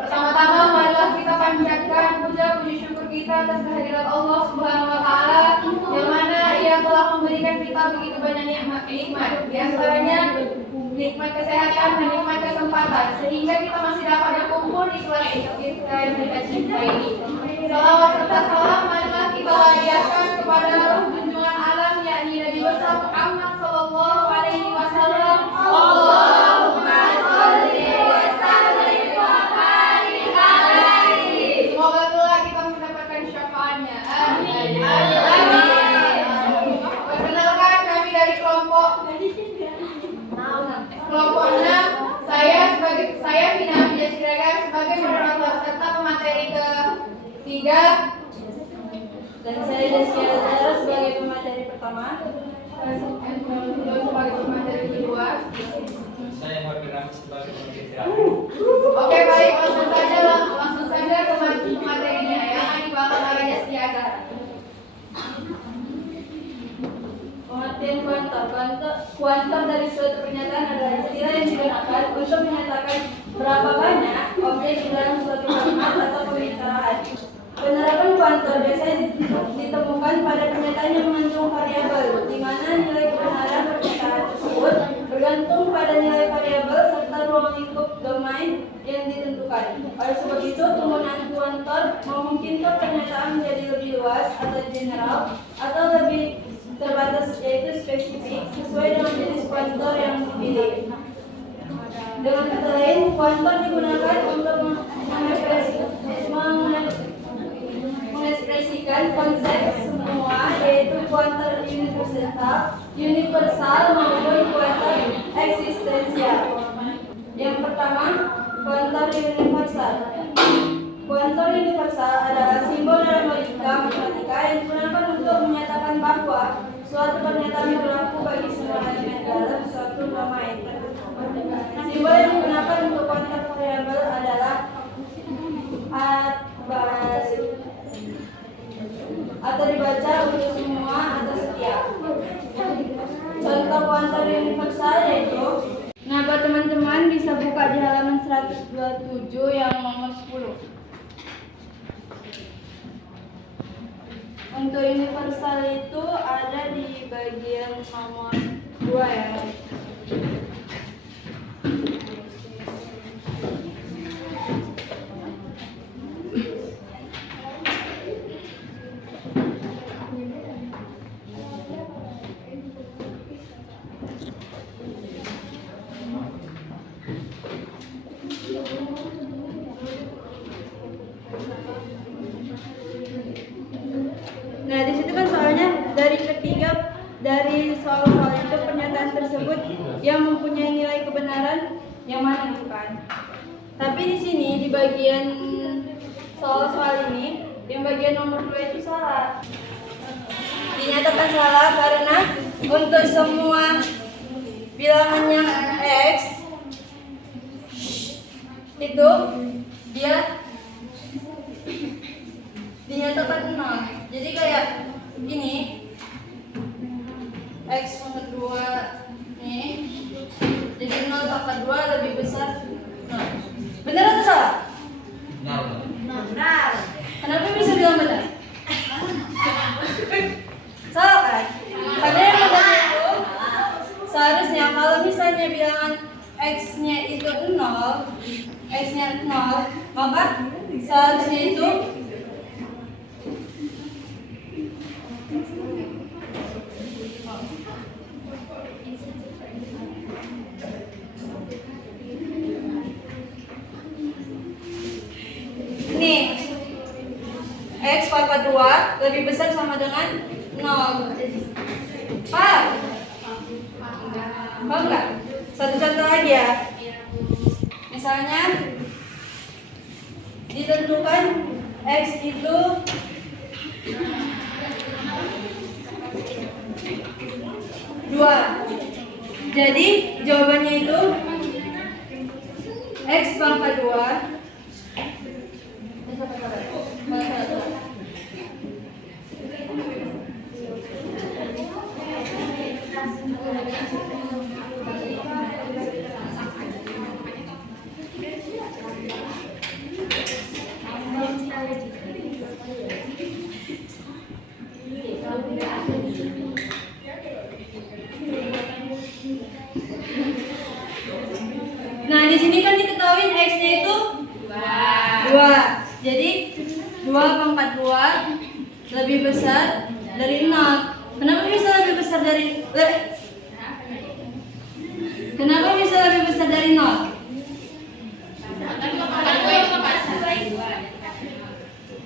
Pertama-tama marilah kita panjatkan puja-puji syukur kita atas kehadiran Allah Subhanahu wa taala yang mana Ia telah memberikan kita begitu banyak nikmat. Di antaranya nikmat kesehatan dan nikmat kesempatan sehingga kita masih dapat berkumpul di kelas kita yang kita cintai ini. Salawat serta salam marilah kita hadiahkan kepada ruh junjungan alam yakni Nabi besar Muhammad sallallahu alaihi wasallam. Allahumma sholli wa sallim wa barik alaihi. Semoga kelak kita mendapatkan syafaatnya. Amin. Perkenalkan kami dari kelompok 6. Saya Vina Abdia Siregar sebagai moderator serta pemateri ketiga. Dan saya Deskia Zara sebagai pemateri pertama. Sebagai pemateri kedua. Saya Margina sebagai pemateri. Oke, baik, langsung saja ke materinya yang akan dibawakan oleh Deskia Zara. Pengertian kuantum dari suatu pernyataan adalah istilah yang digunakan untuk menyatakan berapa banyak objek di dalam suatu kalimat atau pembicaraan. Penerapan kuantum biasanya ditemukan pada pernyataan yang mengandung variabel, di mana nilai kebenaran pernyataan tersebut bergantung pada nilai variabel serta ruang lingkup domain yang ditentukan. Oleh sebab itu, penggunaan kuantum memungkinkan pernyataan menjadi lebih luas atau general atau lebih terbatas yaitu spesifik sesuai dengan jenis kuantum yang dipilih. Dengan kata lain, kuantum digunakan untuk mengekspresikan konsep semua yaitu kuantum universal maupun kuantum eksistensial. Yang pertama, kuantum universal. Kuantum universal adalah simbol dalam logika matematika yang digunakan untuk menyatakan bahwa suatu pernyataan berlaku bagi semua elemen dalam suatu domain. Simbol yang digunakan untuk kuantum variabel adalah atau dibaca untuk semua atau setiap. Contoh kuantum universal yaitu, nah buat teman-teman bisa buka di halaman 127 yang nomor 10. Untuk universal itu ada di bagian nomor 2 ya. Nah, di situ kan soalnya dari soal-soal itu pernyataan tersebut yang mempunyai nilai kebenaran yang mana bukan. Tapi di sini di bagian soal-soal ini yang bagian nomor 2 itu salah. Dinyatakan salah karena untuk semua bilangannya X itu dia dinyatakan 0. Jadi kayak gini, X pangkat 2 nih, jadi 0 pangkat 2 lebih besar 0. Benar atau salah? Benar. Kenapa bisa bilang benar? Salah kan? Karena yang benar itu seharusnya kalau misalnya bilangan X-nya itu 0, X-nya 0, maka seharusnya itu pangkat 2 lebih besar sama dengan 0. Paham? Paham nggak? Satu contoh lagi ya. Misalnya ditentukan X itu 2. Jadi jawabannya itu X pangkat 2 Nah, di sini kan diketahui X-nya itu 2. Jadi 2 pangkat 2 lebih besar dari 0. Kenapa bisa lebih besar dari Kenapa bisa lebih besar dari 0?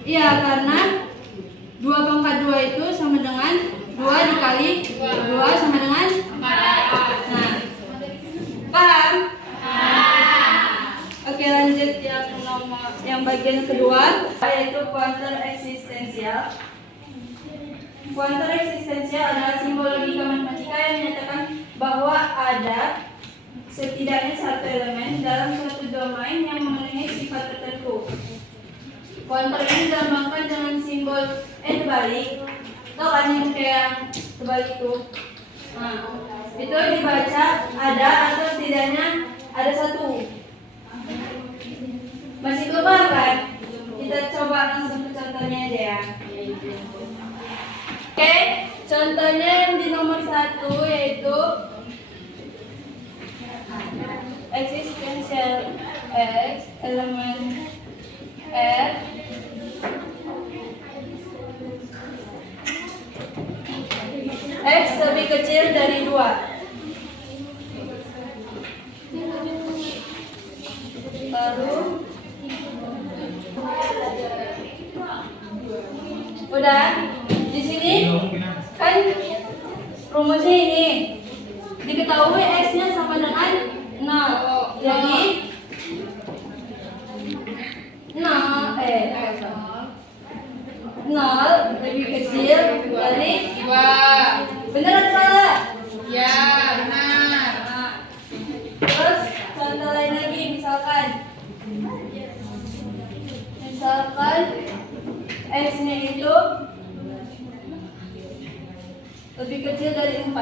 Iya, karena 2 pangkat 2 itu sama dengan 2 dikali 2 sama dengan 4. Nah, paham? Oke, lanjut yang bagian kedua, yaitu kuantum eksistensial. Kuantum eksistensial adalah simbol logika matematika yang menyatakan bahwa ada setidaknya satu elemen dalam suatu domain yang memenuhi sifat tertentu. Kuantum ini dilambangkan dengan simbol terbalik. Tahu kan yang kayak terbalik itu? Nah, itu dibaca ada atau setidaknya ada satu. Masih belum paham kan? Kita coba langsung ke contohnya aja ya. Oke, contohnya yang di nomor 1 yaitu eksistensial X elemen R X lebih kecil dari 2. Lalu udah di sini kan rumusnya ini diketahui X-nya sama dengan 0. Jadi 0 lebih kecil dari 2. Benar atau salah? Ya, benar. Nah, terus contoh lain lagi, misalkan X-nya itu lebih kecil dari 4.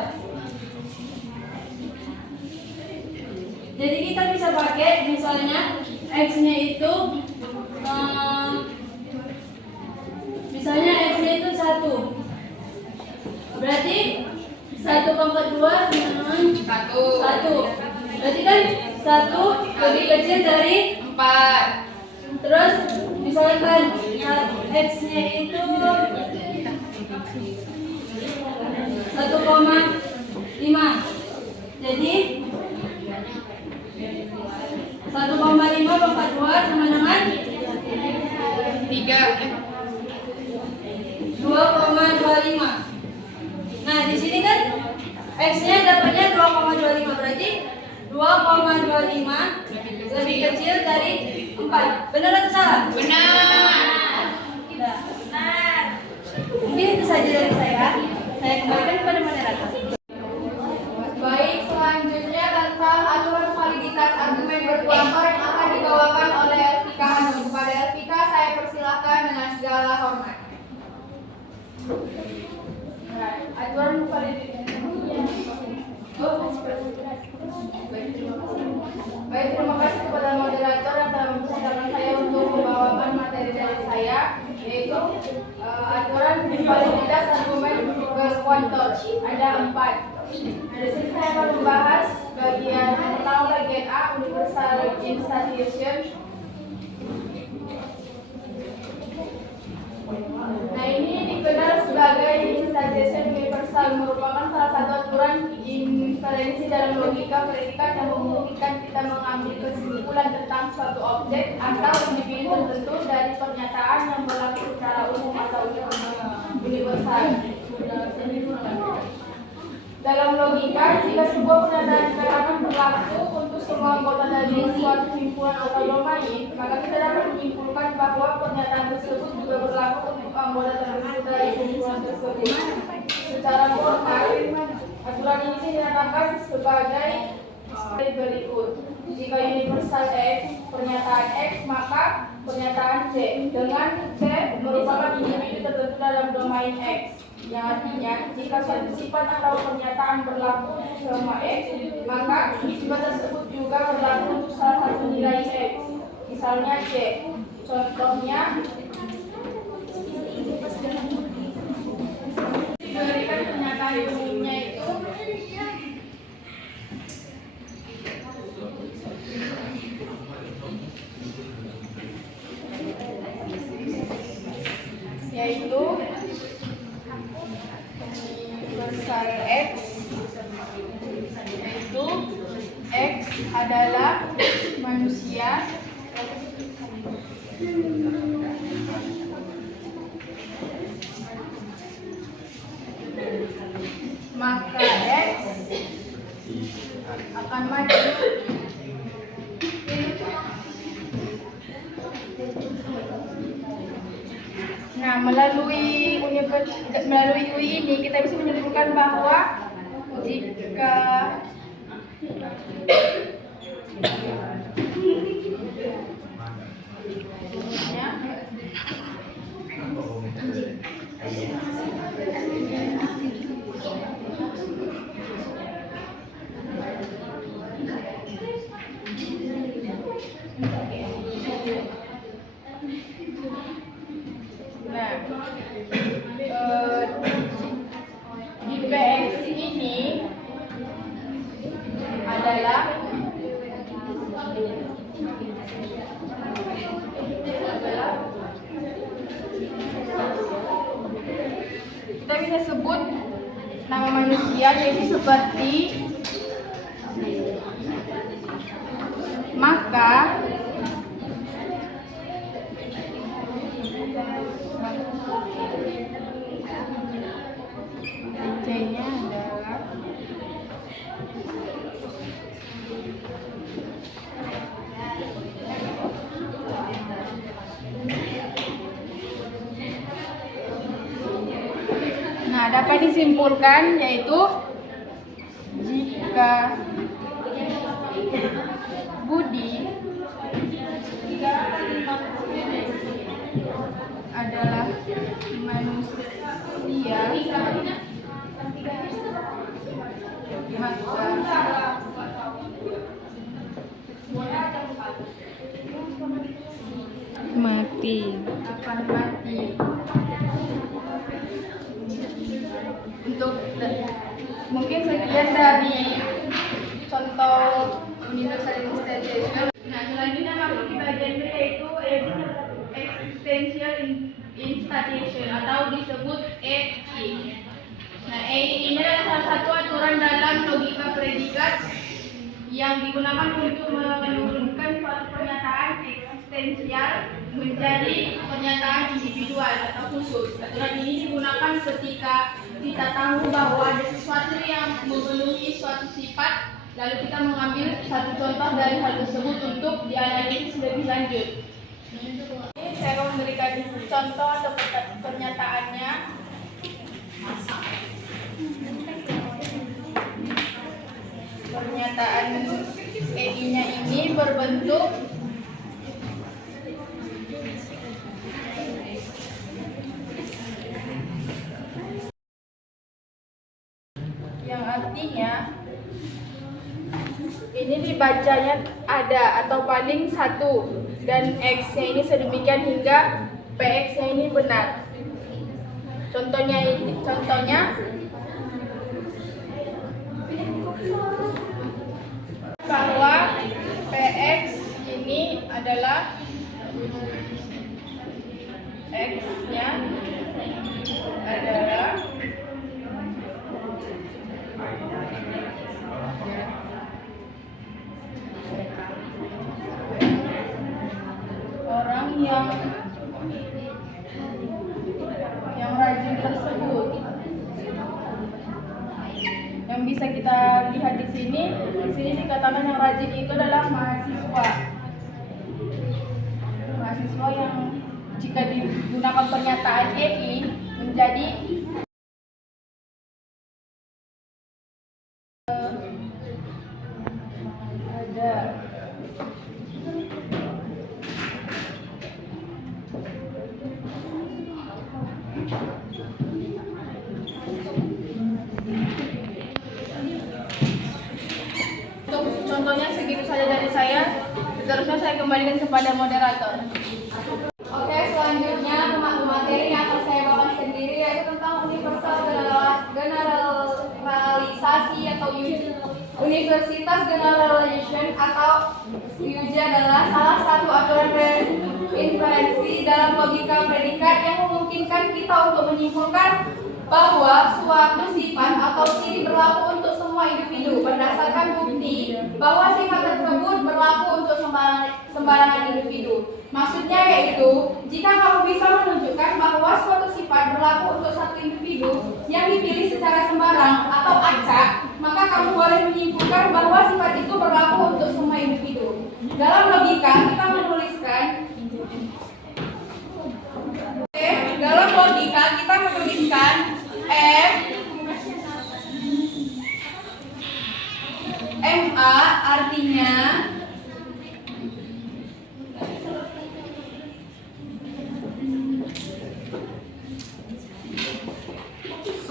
Jadi kita bisa pakai misalnya X-nya itu misalnya X-nya itu 1. Berarti 1 pangkat 2 dengan 1. Berarti kan 1 lebih kecil dari 4. Terus misalkan X-nya itu 1,5. Jadi 1,5 pangkat 2 sama dengan 2,25. Nah, di sini kan X-nya dapatnya 2,25, berarti 2,25 lebih kecil dari 4. Benar atau salah? Benar. Benar. Mungkin itu saja dari saya. Saya kembalikan kepada moderator. Baik, selanjutnya tentang aturan validitas argumen berkuator yang akan dibawakan oleh Elvika Hanum. Kepada Elvika saya persilahkan dengan segala hormat. Aturan validitas. Baik, terima kasih kepada moderator yang telah mempersilahkan saya untuk membawakan materi dari saya, yaitu aturan validitas argumen berkuator. Ada 4. Di sini saya akan membahas bagian pertama, bagian A, universal instantiation. Nah, ini dikenal sebagai instantiation universal universal merupakan salah satu aturan inferensi dalam logika predikat yang memungkinkan kita mengambil kesimpulan tentang suatu objek atau individu tertentu dari pernyataan yang berlaku secara umum atau universal. Dalam logika, jika sebuah pernyataan dikatakan berlaku untuk semua anggota dari suatu himpunan atau domain, maka kita dapat menyimpulkan bahwa pernyataan tersebut juga berlaku untuk anggota tertentu dari himpunan tersebut. Secara formal, aturan ini dinyatakan sebagai berikut. Jika universal X, pernyataan X, maka pernyataan C. Dengan C merupakan individu tertentu dalam domain X. Yang artinya, jika suatu sifat atau pernyataan berlaku untuk semua X, maka sifat tersebut juga berlaku untuk salah satu nilai X. Misalnya C. Contohnya, diberikan pernyataan umumnya itu yaitu universal X, yaitu X adalah manusia, maka X akan maju. Nah, melalui UI ini kita bisa menyimpulkan bahwa jika di PX ini adalah kita bisa sebut nama manusia yaitu seperti maka C-nya adalah dapat disimpulkan yaitu jika Budi adalah manusia, maka akan mati. Untuk mungkin sekian dari contoh universal instantiation. Nah, selanjutnya masuk di bagian B yaitu existential instantiation atau disebut EI. Nah, EI ini adalah salah satu aturan dalam logika predikat yang digunakan untuk menurunkan suatu pernyataan eksistensial menjadi pernyataan individual atau khusus. Aturan ini digunakan ketika kita tahu bahwa ada sesuatu yang memenuhi suatu sifat, lalu kita mengambil satu contoh dari hal tersebut untuk dianalisis lebih lanjut. Ini saya akan memberikan contoh atau pernyataannya. Pernyataan EI-nya ini berbentuk yang artinya ini dibacanya ada atau paling satu dan X-nya ini sedemikian hingga PX-nya ini benar. Contohnya bahwa PX ini adalah X-nya adalah Di sini dikatakan yang rajin itu adalah mahasiswa. Mahasiswa yang jika digunakan pernyataan EI menjadi ada untuk contohnya segitu saja dari saya. Seterusnya saya kembalikan kepada moderator. Oke, selanjutnya materi yang akan saya bawakan sendiri yaitu tentang universal generalisasi atau Universitas Generalization atau UJ adalah salah satu aturan inferensi dalam logika predikat yang memungkinkan kita untuk menyimpulkan bahwa suatu sifat atau ciri berlaku untuk semua individu berdasarkan bukti bahwa sifat tersebut berlaku untuk sembarangan individu. Maksudnya yaitu, jika kamu bisa menunjukkan bahwa suatu sifat berlaku untuk satu individu yang dipilih secara sembarang atau acak, maka kamu boleh menyimpulkan bahwa sifat itu berlaku untuk semua individu. Dalam logika, kita menuliskan dalam logika kita menuliskan MA artinya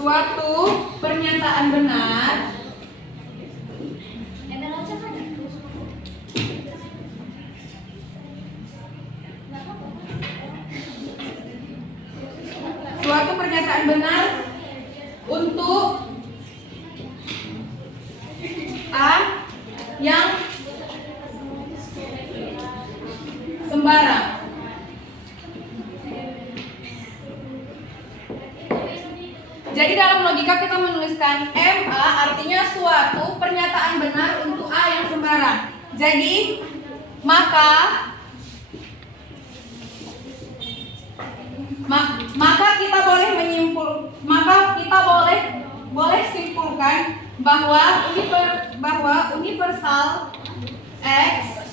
suatu pernyataan benar untuk A yang sembarang. Jadi dalam logika kita menuliskan MA artinya suatu pernyataan benar untuk A yang sembarang. Jadi maka kita boleh simpulkan bahwa universal X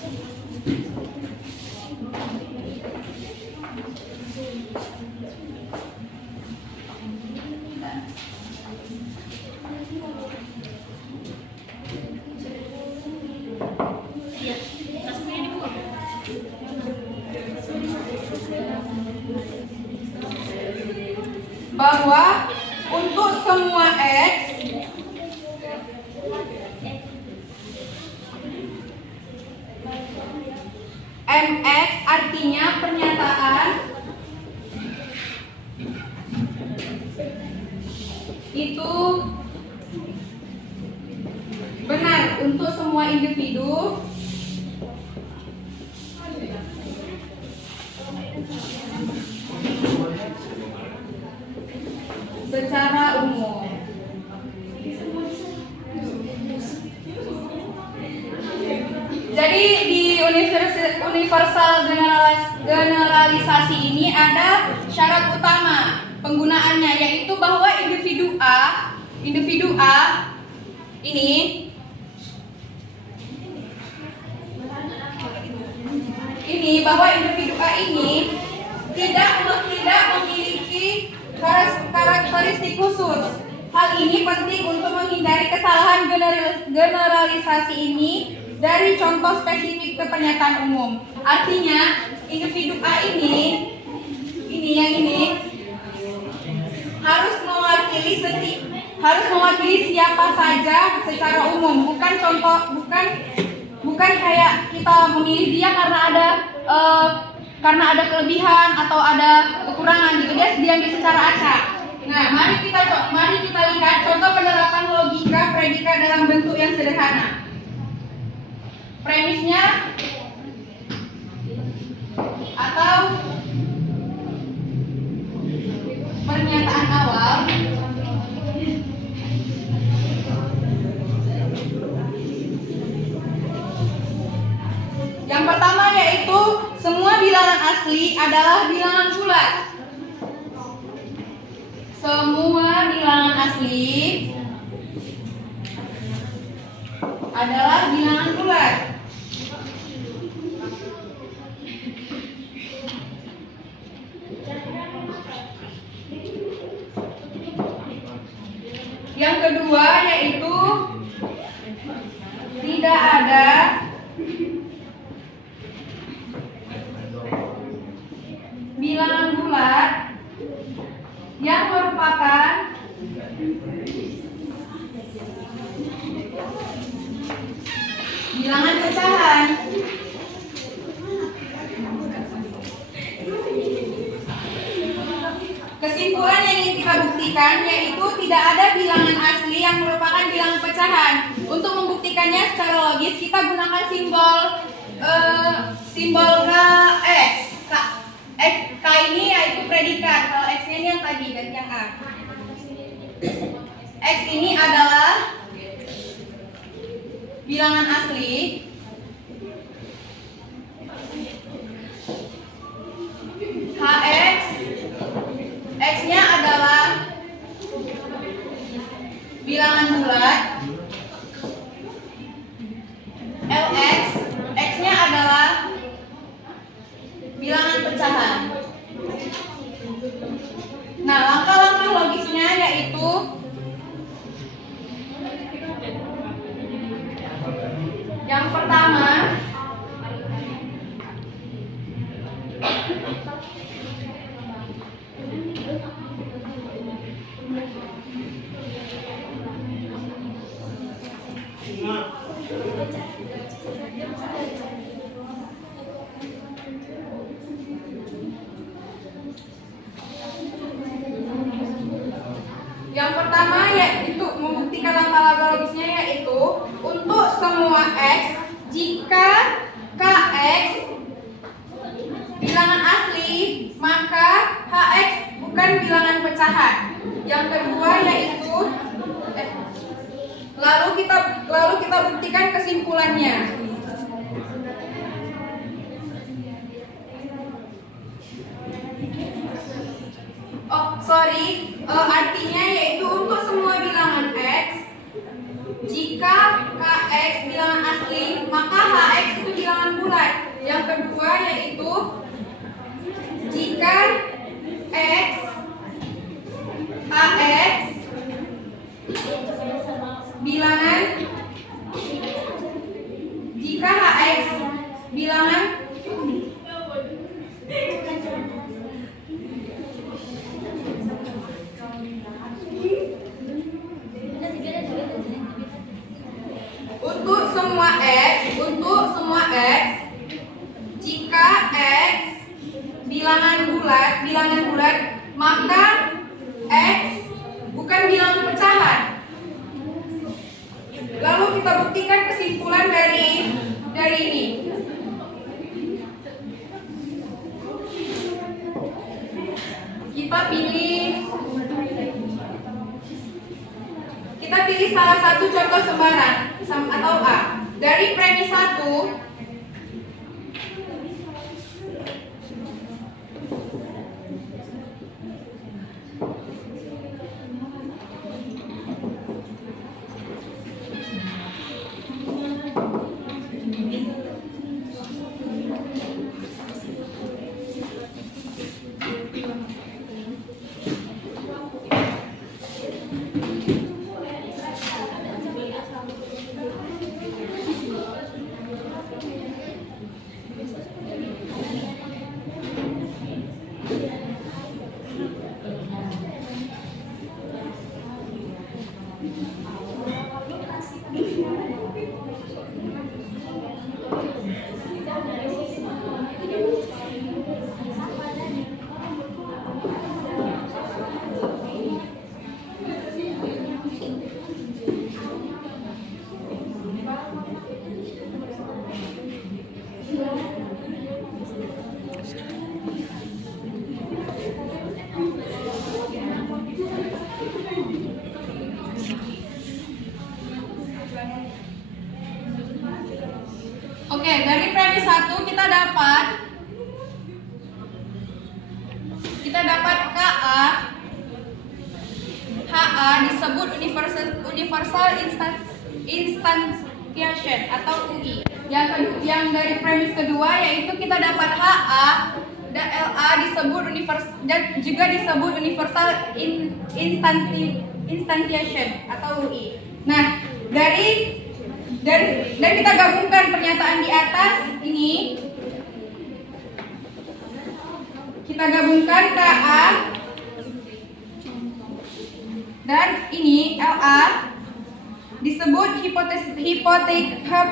bahwa untuk semua X MX artinya pernyataan itu benar untuk semua individu secara umum. Jadi di universal generalisasi ini ada syarat utama penggunaannya, yaitu bahwa individu A ini bahwa individu A ini tidak memiliki karakteristik khusus. Hal ini penting untuk menghindari kesalahan generalisasi ini dari contoh spesifik ke pernyataan umum. Artinya individu A ini harus mewakili siapa saja secara umum, bukan kayak kita memilih dia karena ada kelebihan atau ada kekurangan gitu, dia diambil secara acak. Nah, mari kita lihat contoh penerapan logika predikat dalam bentuk yang sederhana. Premisnya atau pernyataan awal yang pertama yaitu semua bilangan asli adalah bilangan bulat. Semua bilangan asli adalah bilangan bulat. Yang kedua yaitu tidak ada bilangan bulat yang merupakan bilangan pecahan. Kesimpulan yang ingin kita buktikan yaitu tidak ada bilangan asli yang merupakan bilangan pecahan. Untuk membuktikannya secara logis kita gunakan simbol X. K ini yaitu predikat. Kalau X ini yang tadi dan yang A. X ini adalah bilangan asli. HX, X-nya adalah bilangan bulat. LX, X-nya adalah bilangan pecahan. Nah, langkah-langkah logisnya yaitu yang pertama, yaitu membuktikan langkah-langkah logisnya yaitu untuk semua X jika KX bilangan asli maka HX bukan bilangan pecahan. Yang kedua yaitu lalu kita buktikan kesimpulannya. Artinya yaitu untuk semua bilangan X jika KX bilangan asli maka HX itu bilangan bulat. Yang kedua yaitu jika X HX bilangan untuk semua X jika X bilangan bulat maka X bukan bilangan pecahan. Lalu kita buktikan kesimpulan dari ini. Kita pilih salah satu contoh sembarang atau A. Dari premis 1 Oke, dari premis 1 kita dapat KA HA disebut universal Instantiation atau UI. Yang dari premis kedua yaitu kita dapat HA dan LA disebut dan juga disebut universal instantiation atau UI. Nah, dan kita gabungkan pernyataan di atas ini. Kita gabungkan KA dan ini LA disebut hypothetical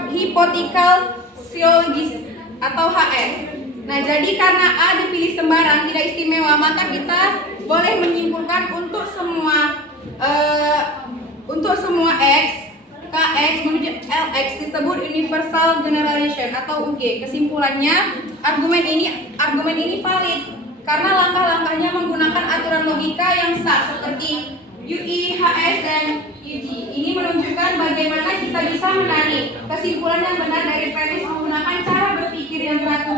syllogism atau HS. Nah, jadi karena A dipilih sembarang tidak istimewa, maka kita boleh menyimpulkan untuk semua X, KX menuju LX disebut universal generalization atau UG. Kesimpulannya, argumen ini valid karena langkah-langkahnya menggunakan aturan logika yang sah seperti UI, HS, dan UG. Ini menunjukkan bagaimana kita bisa menarik kesimpulan yang benar dari premis menggunakan cara berpikir yang teratur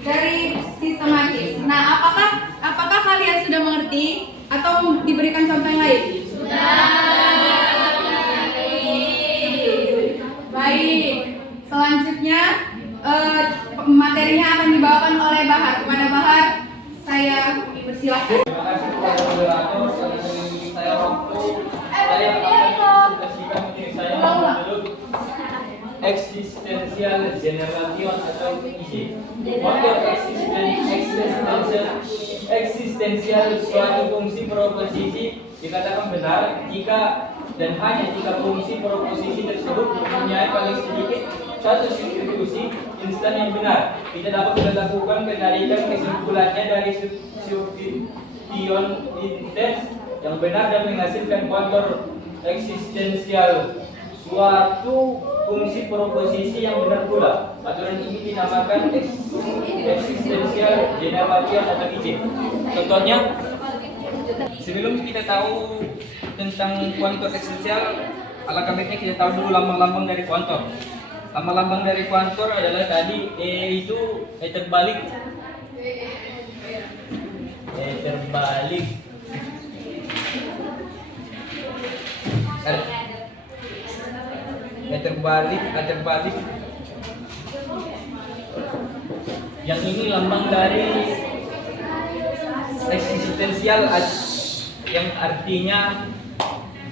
dari sistematis. Nah, apakah kalian sudah mengerti atau diberikan contoh yang lain? Baik. Selanjutnya materinya akan dibawakan oleh Bahar. Kepada Bahar, saya persilahkan. Terima kasih kepada moderator telah memberi saya waktu. Saya akan presentasikan diri saya menurut eksistensial generation atau IJ. Motor eksistensial suatu fungsi proposisi dikatakan benar jika dan hanya jika fungsi proposisi tersebut mempunyai paling sedikit satu substitusi instan yang benar. Kita dapat melakukan penarikan kesimpulannya dari substitution intens yang benar dan menghasilkan faktor eksistensial suatu fungsi proposisi yang benar pula. Aturan ini dinamakan eksistensial generation atau IJ. Contohnya, sebelum kita tahu tentang kuantum eksistensial, alangkah baiknya kita tahu dulu lambang-lambang dari kuantum. Lambang-lambang dari kuantum adalah tadi itu terbalik. Terbalik. Terbalik. Yang ini lambang dari eksistensial yang artinya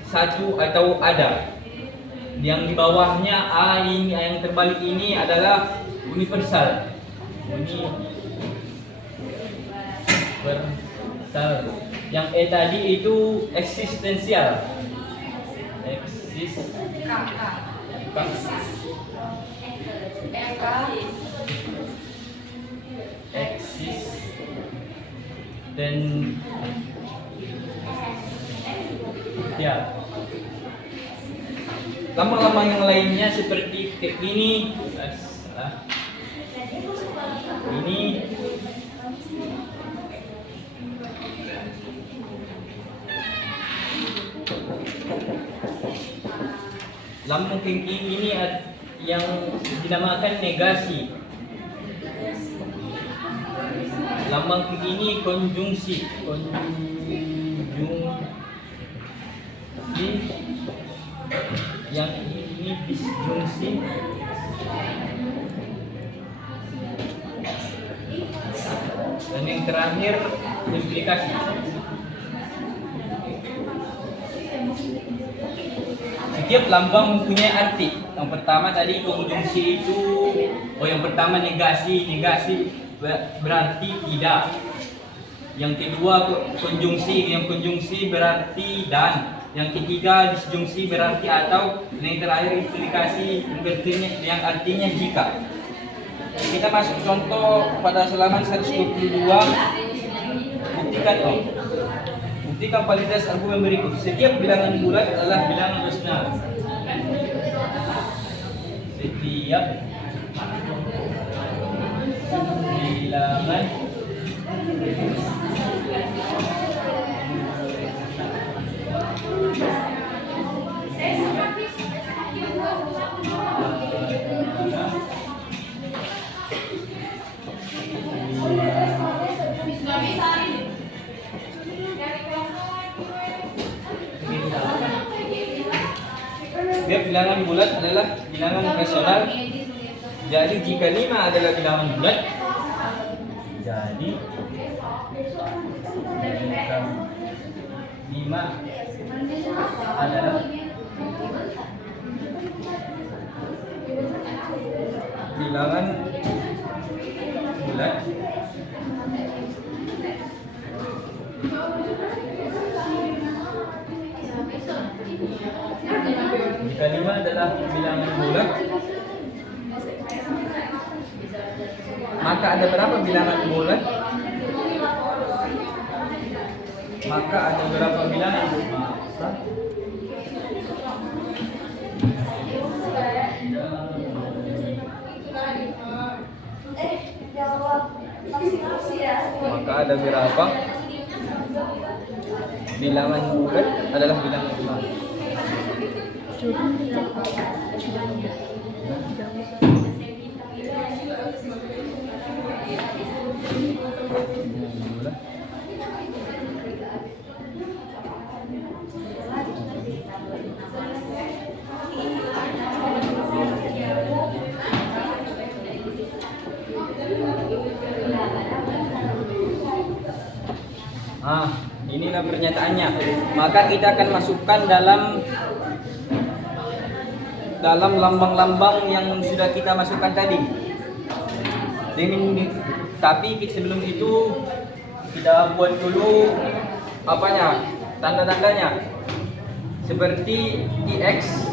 satu atau ada. Yang di bawahnya A ini yang terbalik ini adalah universal. Yang E tadi itu eksistensial. Lambang-lambang yang lainnya seperti ini, lambang kengking ini yang dinamakan negasi. Lambang kengking ini konjungsi. Yang ini disjungsi. Dan yang terakhir implikasi. Setiap lambang mempunyai arti. Yang pertama tadi konjungsi itu, yang pertama negasi berarti tidak. Yang kedua konjungsi berarti dan. Yang ketiga disjungsi berarti atau. Dan yang terakhir implikasi yang artinya jika. Kita masuk contoh pada halaman 122. Buktikan validitas argumen berikut. Setiap bilangan bulat adalah bilangan rasional. Setiap bilangan bilangan bulat adalah bilangan rasional. Jadi jika 5 adalah bilangan bulat, jadi jika 5 adalah bilangan bulat, jika 5 adalah bilangan bulat, maka ada berapa bilangan bulat? Maka ada berapa bilangan? Maka ada berapa bilangan bulat adalah bilangan bulat? Inilah pernyataannya. Maka kita akan masukkan dalam lambang-lambang yang sudah kita masukkan tadi. Tapi sebelum itu kita buat dulu apanya? Tanda-tandanya. Seperti TX.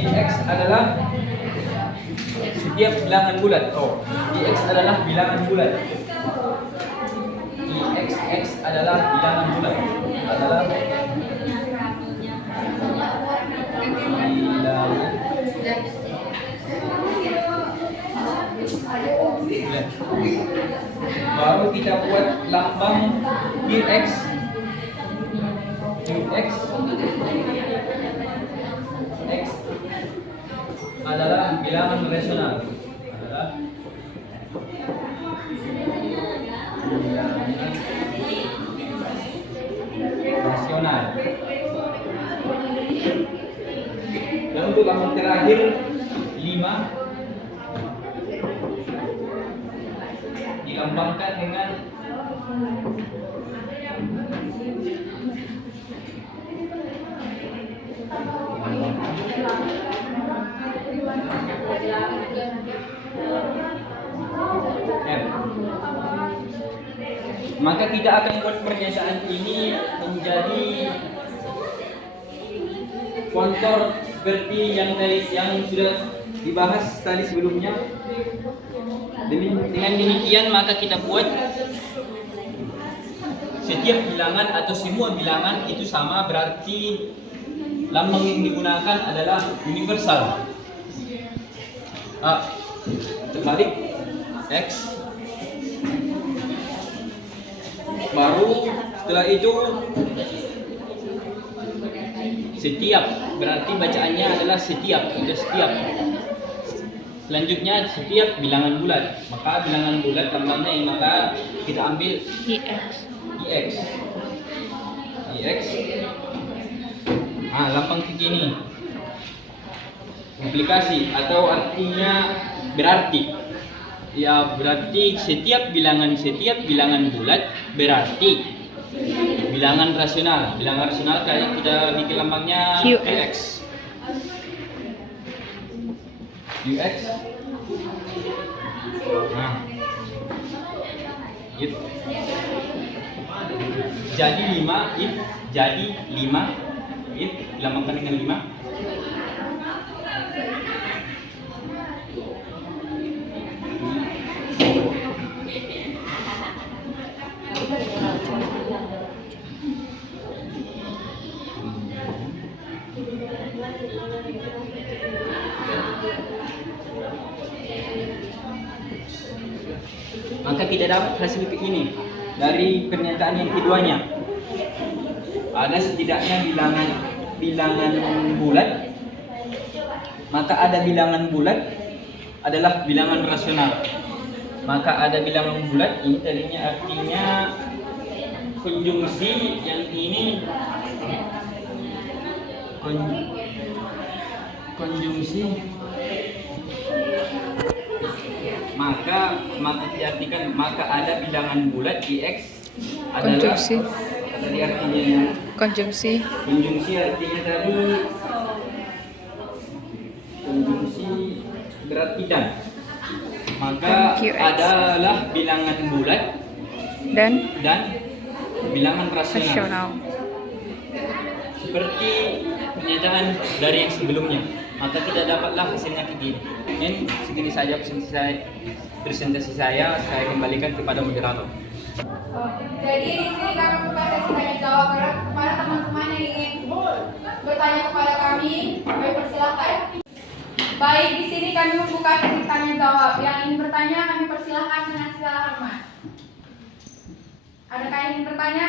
TX adalah setiap bilangan bulat. Dx adalah bilangan bulat. Dx adalah bilangan bulat. Adalah bilangan. Baru kita buat lambang Dx. Dx X adalah bilangan rasional. Dan untuk lambang terakhir 5 dilambangkan dengan maka kita akan buat pernyataan ini menjadi kontur seperti yang sudah dibahas tadi sebelumnya. Dengan demikian maka kita buat setiap bilangan atau semua bilangan itu sama, berarti lambang yang digunakan adalah universal. Terbalik X. Baru setelah itu setiap, berarti bacaannya adalah setiap. Selanjutnya setiap bilangan bulat, maka bilangan bulat lambangnya yang maka kita ambil Dx. Lambang begini. Implikasi atau artinya berarti. Ya, berarti setiap bilangan bulat berarti bilangan rasional. Bilangan rasional kayak kita bikin lambangnya Qx. If jadi 5, if jadi 5, if dilambangkan dengan 5. Maka kita dapat hasil begini dari pernyataan yang keduanya. Ada setidaknya bilangan bulat, maka ada bilangan bulat adalah bilangan rasional. Maka ada bilangan bulat, ini tadinya artinya konjungsi yang ini konjungsi maka diartikan maka ada bilangan bulat di X adalah Konjungsi. tadi artinya Konjungsi. konjungsi artinya tadi konjungsi berarti dan maka Dan QX. adalah bilangan bulat Dan bilangan rasional rasional. seperti pernyataan dari yang sebelumnya, maka tidak dapatlah hasilnya begini. Mungkin segini saja presentasi saya kembalikan kepada moderator. Jadi di sini kami buka sesi tanya jawab kepada teman-teman yang ingin bertanya kepada kami, persilahkan. Baik, di sini kami membuka sesi tanya jawab. Yang ingin bertanya kami persilahkan dengan segala hormat. Adakah yang ingin bertanya?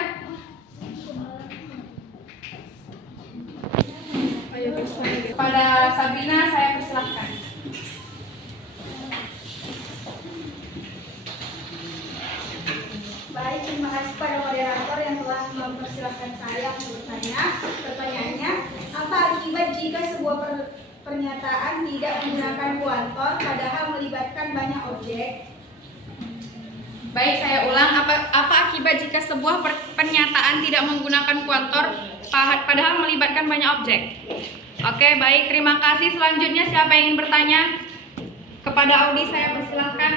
Pada Sabrina saya persilahkan. Baik, terima kasih pada moderator yang telah mempersilahkan saya untuk bertanya. Pertanyaannya, apa akibat jika sebuah pernyataan tidak menggunakan kuantor padahal melibatkan banyak objek? Baik, saya ulang. Apa akibat jika sebuah pernyataan tidak menggunakan kuantor padahal melibatkan banyak objek? Oke, baik. Terima kasih. Selanjutnya siapa yang ingin bertanya? Kepada Audi saya persilahkan.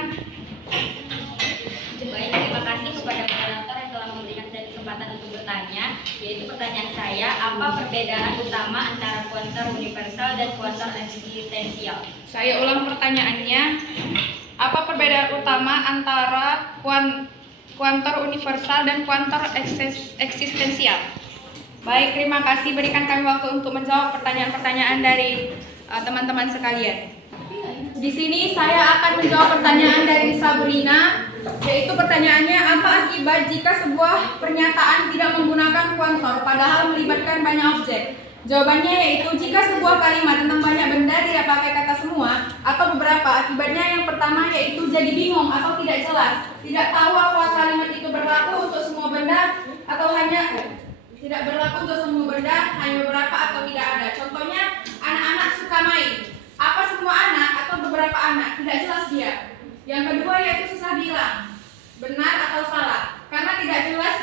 Baik, terima kasih kepada moderator yang telah memberikan saya kesempatan untuk bertanya. Yaitu pertanyaan saya, apa perbedaan utama antara kuantor universal dan kuantor eksistensial? Saya ulang pertanyaannya. Apa perbedaan utama antara kuantor universal dan kuantor eksistensial? Baik, terima kasih. Berikan kami waktu untuk menjawab pertanyaan-pertanyaan dari teman-teman sekalian. Di sini saya akan menjawab pertanyaan dari Sabrina, yaitu pertanyaannya, apa akibat jika sebuah pernyataan tidak menggunakan kuantor padahal melibatkan banyak objek? Jawabannya yaitu jika sebuah kalimat tentang banyak benda tidak pakai kata semua atau beberapa, akibatnya yang pertama yaitu jadi bingung atau tidak jelas, tidak tahu apakah kalimat itu berlaku untuk semua benda atau hanya tidak berlaku untuk semua benda, hanya beberapa atau tidak ada. Contohnya, anak-anak suka main. Apa semua anak atau beberapa anak? Tidak jelas dia. Yang kedua yaitu susah bilang benar atau salah, karena tidak jelas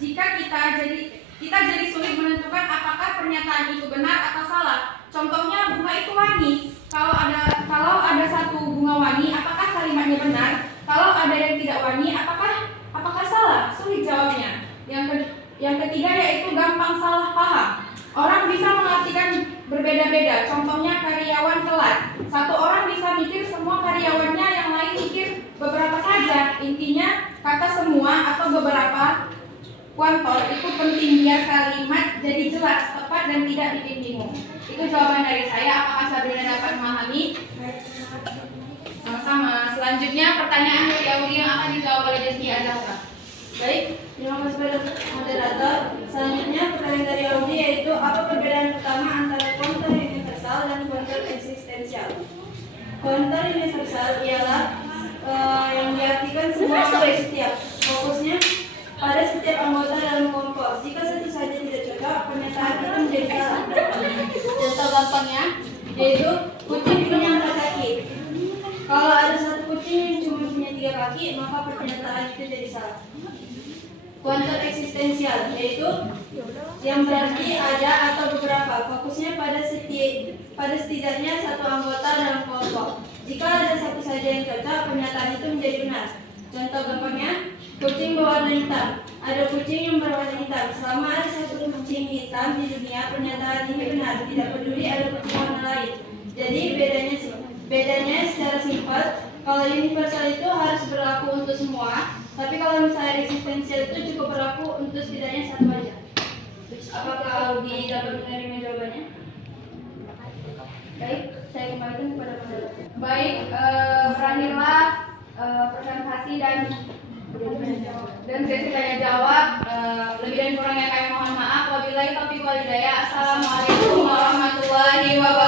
jika kita jadi sulit menentukan apakah pernyataan itu benar atau salah. Contohnya, bunga itu wangi. Kalau ada satu bunga wangi, apakah kalimatnya benar? Kalau ada yang tidak wangi, apakah salah? Sulit jawabnya. Yang ketiga yaitu gampang salah paham. Orang bisa mengartikan berbeda-beda. Contohnya karyawan telat. Satu orang bisa mikir semua karyawannya, yang lain mikir beberapa saja. Intinya kata semua atau beberapa kuantor itu penting biar kalimat jadi jelas, tepat dan tidak bikin bingung. Itu jawaban dari saya. Apakah Sabrina dapat memahami? Sama-sama. Selanjutnya pertanyaan dari Audi yang akan dijawab oleh Desi Azahra. Baik, terima kasih pada moderator. Selanjutnya pertanyaan dari Audi yaitu, apa perbedaan utama antara kuantor universal dan kuantor eksistensial? Kuantor universal ialah yang diartikan semua untuk setiap, fokusnya pada setiap anggota dalam kelompok. Jika satu saja tidak cocok, pernyataan itu menjadi salah. Contoh gampangnya yaitu kucing punya 4 kaki. Kalau ada satu kucing yang cuma punya 3 kaki, maka pernyataan itu jadi salah. Kuantor eksistensial yaitu yang berarti ada atau beberapa, fokusnya pada setidaknya satu anggota dalam kelompok. Jika ada satu saja yang cocok, pernyataan itu menjadi benar. Contoh gampangnya, kucing berwarna hitam. Ada kucing yang berwarna hitam. Selama ada satu kucing hitam di dunia, pernyataan ini benar. Tidak peduli ada kucing warna lain. Jadi bedanya secara simpel, kalau universal itu harus berlaku untuk semua, tapi kalau misalnya eksistensial itu cukup berlaku untuk setidaknya satu aja. Apakah Audi dapat menerima jawabannya? Baik, saya kembalikan kepada moderator. Baik, berakhirlah presentasi dan sesi tanya jawab. Lebih dan kurangnya kami mohon maaf. Wabillahi taufiq wal hidayah. Assalamualaikum warahmatullahi wabarakatuh.